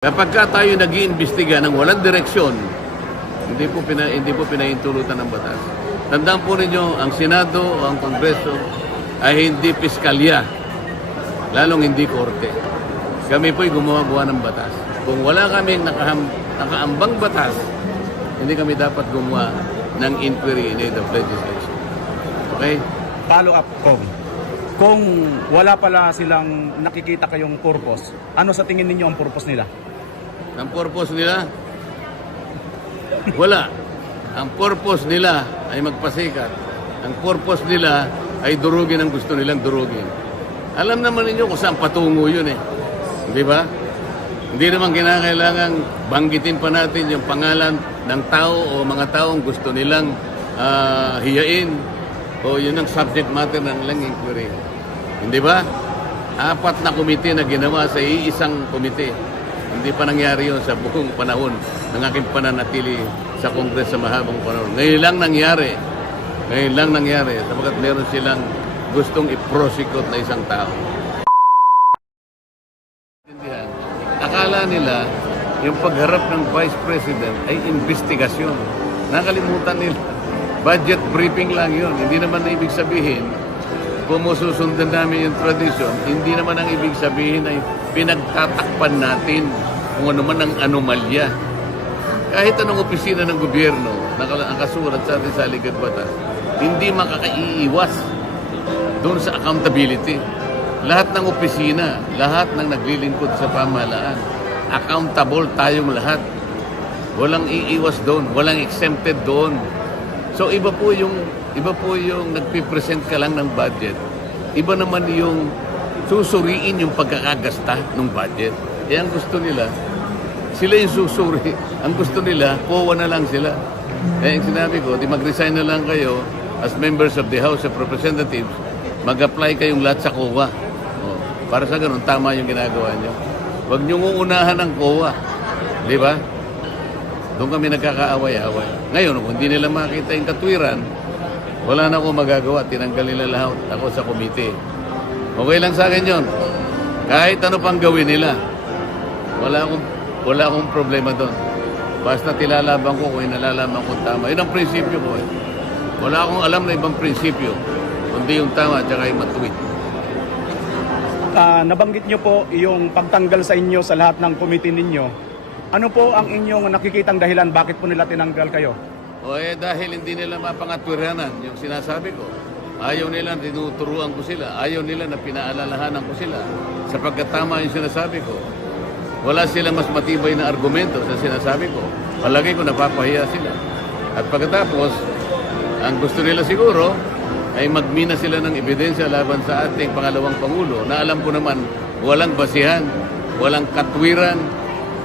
Kapag tayo nag-iimbestiga ng walang direksyon, hindi po pinahintulutan ng batas. Tandaan po ninyo, ang Senado o ang Kongreso ay hindi piskalya, lalong hindi korte. Kami po'y gumawa ng batas. Kung wala kaming nakaambang batas, hindi kami dapat gumawa ng inquiry in aid of legislation. Okay? Follow up ko. Kung wala pala silang nakikita kayong purpose, ano sa tingin ninyo ang purpose nila? Ang purpose nila, wala. Ang purpose nila ay magpasikat. Ang purpose nila ay durugin ang gusto nilang durugin. Alam naman ninyo kung saan patungo yun eh. Di ba? Hindi naman kinakailangan banggitin pa natin yung pangalan ng tao o mga taong gusto nilang hiyain o yun ang subject matter ng lang inquiry. Hindi ba? 4 na komite na ginawa sa iisang komite. Hindi pa nangyari yun sa buong panahon ng aking pananatili sa Kongres sa mahabang panahon. Ngayon lang nangyari. Ngayon lang nangyari sapagkat meron silang gustong i-prosecute na isang tao. Akala nila yung pagharap ng Vice President ay investigasyon. Nakalimutan nila. Budget briefing lang yun. Hindi naman na ibig sabihin kung susundan namin yung tradisyon, hindi naman ang ibig sabihin ay pinagtatakpan natin kung ano man ang anomalya. Kahit anong opisina ng gobyerno na nakasulat sa ating sa Ligat Batas, hindi makakaiiwas doon sa accountability. Lahat ng opisina, lahat ng naglilingkod sa pamahalaan, accountable tayong lahat. Walang iiwas doon, walang exempted doon. So iba po yung nagpipresent ka lang ng budget. Iba naman yung susuriin yung pagkakagasta ng budget. Eh ang gusto nila, sila yung susuri. Ang gusto nila, COA na lang sila. Eh ang sinabi ko, di mag-resign na lang kayo as members of the House of Representatives, mag-apply kayong lahat sa COA. Para sa ganun, tama yung ginagawa nyo. Huwag nyo uunahan ng COA. Di ba? Doon kami nagkakaaway-away. Ngayon, kung hindi nila makita yung katwiran, wala na akong magagawa. Tinanggal nila lahat ako sa komite. Okay lang sa akin yun. Kahit ano pang gawin nila, wala akong problema doon. Basta tilalaban ko kung inalalaman kong tama. Yun ang prinsipyo ko eh. Wala akong alam na ibang prinsipyo, kundi yung tama at saka yung matuwid. Nabanggit nyo po yung pagtanggal sa inyo sa lahat ng komite ninyo. Ano po ang inyong nakikitang dahilan bakit po nila tinanggal kayo? O dahil hindi nila mapangatwiranan yung sinasabi ko. Ayaw nila na tinuturuan ko sila. Ayaw nila na pinaalalahanan ko sila. Sapagkat tama yung sinasabi ko. Wala silang mas matibay na argumento sa sinasabi ko. Palagi ko napapahiya sila. At pagkatapos, ang gusto nila siguro ay magmina sila ng ebidensya laban sa ating pangalawang Pangulo na alam ko naman walang basihan, walang katwiran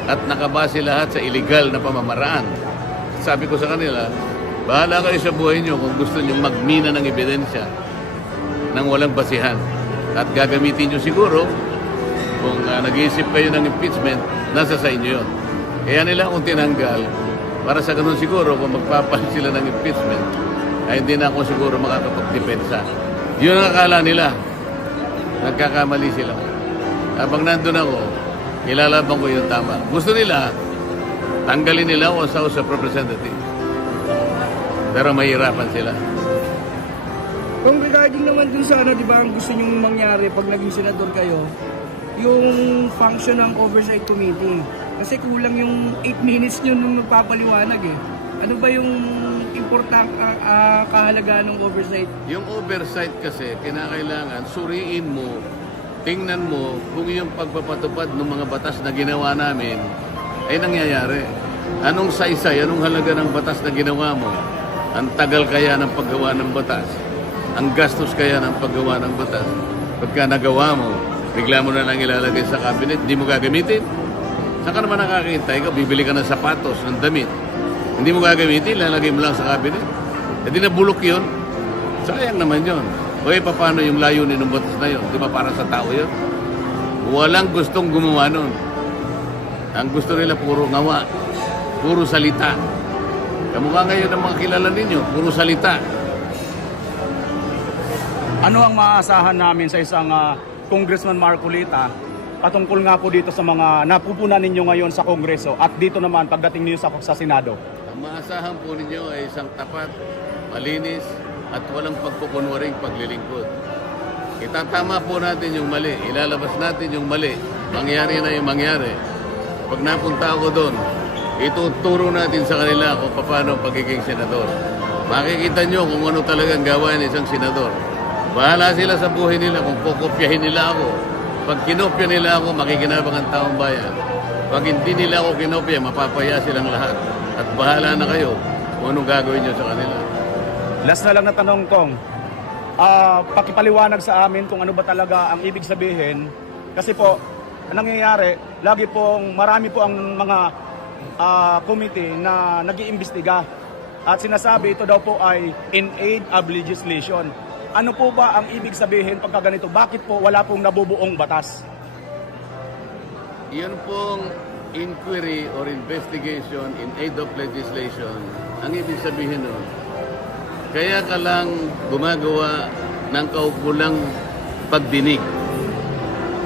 at nakabase lahat sa illegal na pamamaraan. Sabi ko sa kanila, bahala kayo sa buhay nyo kung gusto nyo magmina ng ebidensya ng walang basihan. At gagamitin nyo siguro kung nag-iisip kayo ng impeachment, nasa sa inyo yun. Kaya nila akong tinanggal para sa ganun siguro kung magpapalit sila ng impeachment ay hindi na ako siguro makakapagdepensa. Yun ang akala nila. Nagkakamali sila. Habang nandun ako, ilalaban ko yung tama. Gusto nila, tanggalin nila ako sa House of Representatives. Pero mahirapan sila. Kung regarding naman dun sa di ba, ang gusto nyong mangyari pag naging senador kayo, yung function ng Oversight Committee. Kasi kulang yung 8 minutes nyo nung magpapaliwanag eh. Ano ba yung kahalagaan ng oversight? Yung oversight kasi, kinakailangan, suriin mo, tingnan mo kung yung pagpapatupad ng mga batas na ginawa namin ay nangyayari. Anong saysay, anong halaga ng batas na ginawa mo? Ang tagal kaya ng paggawa ng batas? Ang gastos kaya ng paggawa ng batas? Pagka nagawa mo, bigla mo na lang ilalagay sa cabinet, di mo gagamitin? Saan ka naman nakakita? Ikaw, bibili ka ng sapatos, ng damit. Hindi mo gagamitin, lalagay mo lang sa cabinet. E di nabulok yun. Sayang naman yun. O paano yung layunin ng batas na yun? Di ba para sa tao yun? Walang gustong gumawa nun. Ang gusto nila puro ngawa. Puro salita. Kamukha ngayon ng mga kilala ninyo. Puro salita. Ano ang maaasahan namin sa isang Congressman Marcolita patungkol nga po dito sa mga napupunan ninyo ngayon sa Kongreso at dito naman pagdating niyo sa Senado? Ang maasahan po ninyo ay isang tapat, malinis, at walang pagkukunwaring paglilingkod. Itatama po natin yung mali, ilalabas natin yung mali, mangyari na yung mangyari. Pag napunta ako doon, ituturo natin sa kanila kung paano ang pagiging senador. Makikita nyo kung ano talagang gawain ng isang senador. Bahala sila sa buhay nila kung kukopyahin nila ako. Pag kinopya nila ako, makikinabang ang taong bayan. Pag hindi nila ako kinopya, mapapaya silang lahat. At bahala na kayo kung anong gagawin nyo sa kanila. Last na lang na tanong kong, pakipaliwanag sa amin kung ano ba talaga ang ibig sabihin. Kasi po, ang nangyayari, lagi pong marami po ang mga committee na nag-iimbestiga. At sinasabi ito daw po ay in aid of legislation. Ano po ba ang ibig sabihin pagka ganito? Bakit po wala pong nabubuong batas? Yun pong inquiry or investigation in aid of legislation, ang ibig sabihin nun, kaya ka lang gumagawa ng kaukulang pagdinig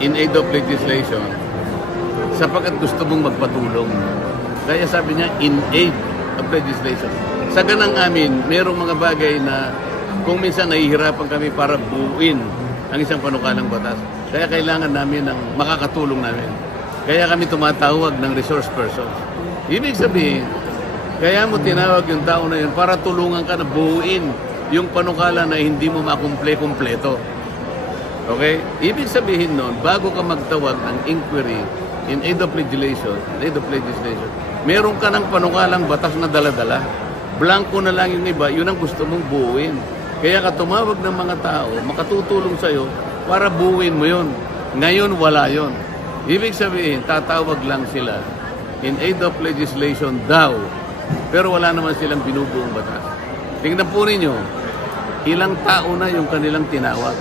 in aid of legislation sapagkat gusto mong magpatulong. Kaya sabi niya, in aid of legislation. Sa ganang amin, mayroong mga bagay na kung minsan nahihirapan kami para buuin ang isang panukalang batas. Kaya kailangan namin ng makakatulong namin. Kaya kami tumatawag ng resource persons. Ibig sabihin, kaya mo tinawag yung tao na yun para tulungan ka na buuin yung panukala na hindi mo makumple-kumpleto. Okay? Ibig sabihin nun, bago ka magtawag ng inquiry in aid of legislation, meron ka ng panukalang batas na dala-dala. Blanco na lang yung iba, yun ang gusto mong buuin. Kaya ka tumawag ng mga tao, makatutulong sa'yo para buuin mo yun. Ngayon, wala yun. Ibig sabihin, tatawag lang sila in aid of legislation daw. Pero wala naman silang binubuong batas. Tingnan po ninyo, ilang tao na yung kanilang tinawag.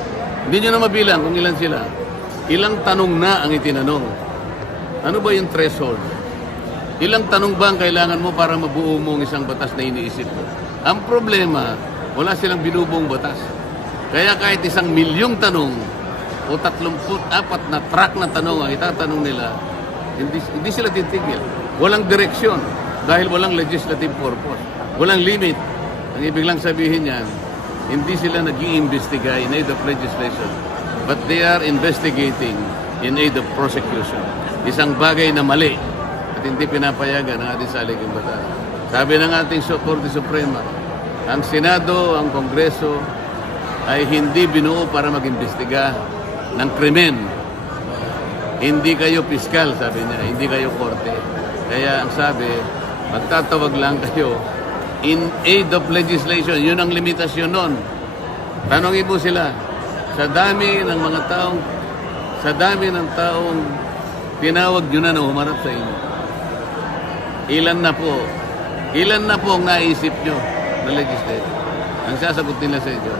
Hindi nyo na mabilang kung ilan sila. Ilang tanong na ang itinanong. Ano ba yung threshold? Ilang tanong ba ang kailangan mo para mabuo mo ang isang batas na iniisip mo? Ang problema, wala silang binubuong batas. Kaya kahit 1,000,000 tanong o 34 na track na tanong ang itatanong nila, hindi sila titigil. Walang direksyon dahil walang legislative purpose. Walang limit. Ang ibig lang sabihin niyan, hindi sila nag-iimbestiga in aid of legislation, but they are investigating in aid of prosecution. Isang bagay na mali at hindi pinapayagan ng ating saligang batas. Sabi ng ating Korte Suprema, ang Senado, ang Kongreso ay hindi binuo para mag-imbestiga ng krimen. Hindi kayo piskal, sabi niya, hindi kayo korte. Kaya ang sabi, magtatawag lang kayo in aid of legislation. Yun ang limitasyon nun. Tanongin mo sila, sa dami ng mga taong, sa dami ng taong tinawag nyo na humarap sa inyo, ilan na po ang naisip nyo na legislation? Ang sasagot nila sa inyo,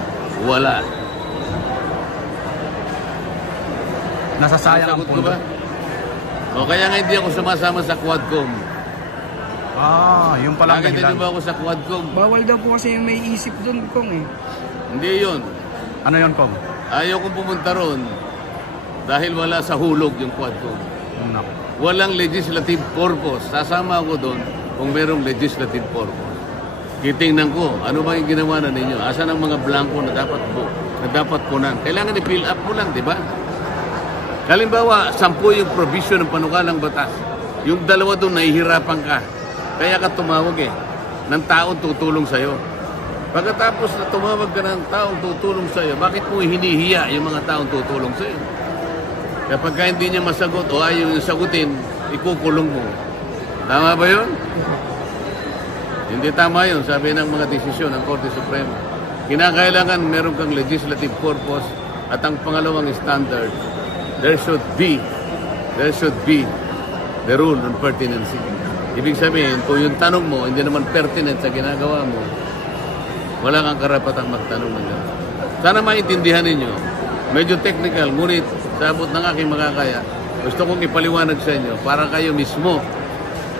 wala. Nasasayang ang Sagot ko pondo. ba? O kaya nga hindi ako sumasama sa Quadcom. Yung palang Bakit hindi dahilan. ba ako sa Quadcom? Bawal daw po kasi yung may isip doon, Kong eh. Hindi yun. Ano yun, Kong? Ayaw kong pumunta ron dahil wala sa hulog yung Quadcom. Nako. Walang legislative purpose. Sasama ako doon kung merong legislative purpose. Titingnan ko, ano ba yung ginawa na ninyo? Asan ang mga blanco na dapat punan? Kailangan i-fill up mo lang, di ba? Halimbawa, 10 yung provision ng panukalang batas. Yung 2 doon, nahihirapan ka. Kaya ka tumawag ng taong tutulong sa'yo. Pagkatapos na tumawag ka ng taong tutulong sa'yo, bakit mo hinihiya yung mga taong tutulong sa'yo? Kapag hindi niya masagot o ayaw yung sagutin, ikukulong mo. Tama ba yun? Hindi tama yun, sabi ng mga desisyon ng Korte Suprema. Kinakailangan meron kang legislative purpose at ang pangalawang standard, there should be the rule on pertinency. Ibig sabihin, kung yung tanong mo hindi naman pertinent sa ginagawa mo, wala kang karapatang magtanong ng gano'n. Sana maintindihan ninyo. Medyo technical, ngunit sa abot ng aking makakaya, gusto kong ipaliwanag sa inyo para kayo mismo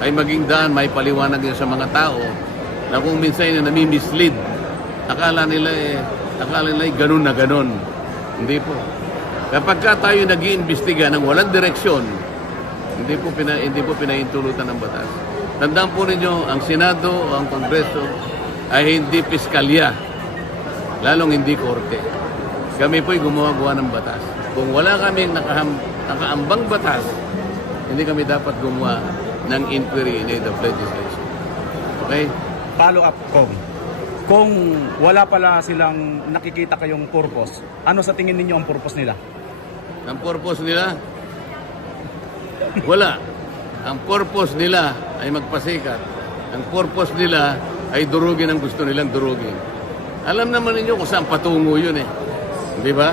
ay maging daan, may paliwanag nyo sa mga tao na kung minsan na nami-mislead. Akala nila ganun na ganun. Hindi po. Kapag ka tayo nag-iimbestiga ng walang direksyon, hindi po pinahintulutan ng batas. Tandaan po ninyo, ang Senado o ang Kongreso ay hindi piskalya, lalong hindi korte. Kami po'y gumawa ng batas. Kung wala kaming nakaambang batas, hindi kami dapat gumawa ng inquiry in aid of legislation. Okay? Follow up, Kung wala pala silang nakikita kayong purpose, ano sa tingin ninyo ang purpose nila? Ang purpose nila, wala. Ang purpose nila ay magpasikat. Ang purpose nila ay durugin ang gusto nilang durugin. Alam naman ninyo kung saan patungo yun eh. Di ba?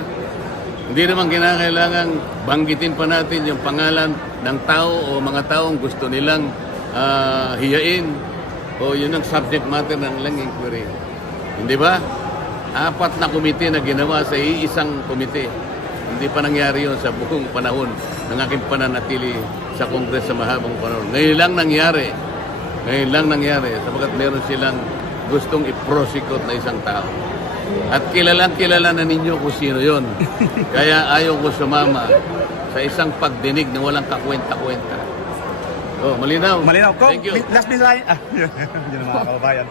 Hindi naman kinakailangan banggitin pa natin yung pangalan ng tao o mga taong gusto nilang hiyain o yun ang subject matter ng lang inquiry. Hindi ba? 4 na komite na ginawa sa iisang komite. Hindi pa nangyari yun sa buong panahon ng aking pananatili sa Kongres sa mahabang panahon. Ngayon lang nangyari sapagkat meron silang gustong i-prosecute na isang tao. At kilala na ninyo kung sino yon. Kaya ayaw ko sumama sa isang pagdinig na walang kakwenta-kwenta. Oh, malinaw. Malinaw. Thank you. Last minute, yun ang mga kababayan.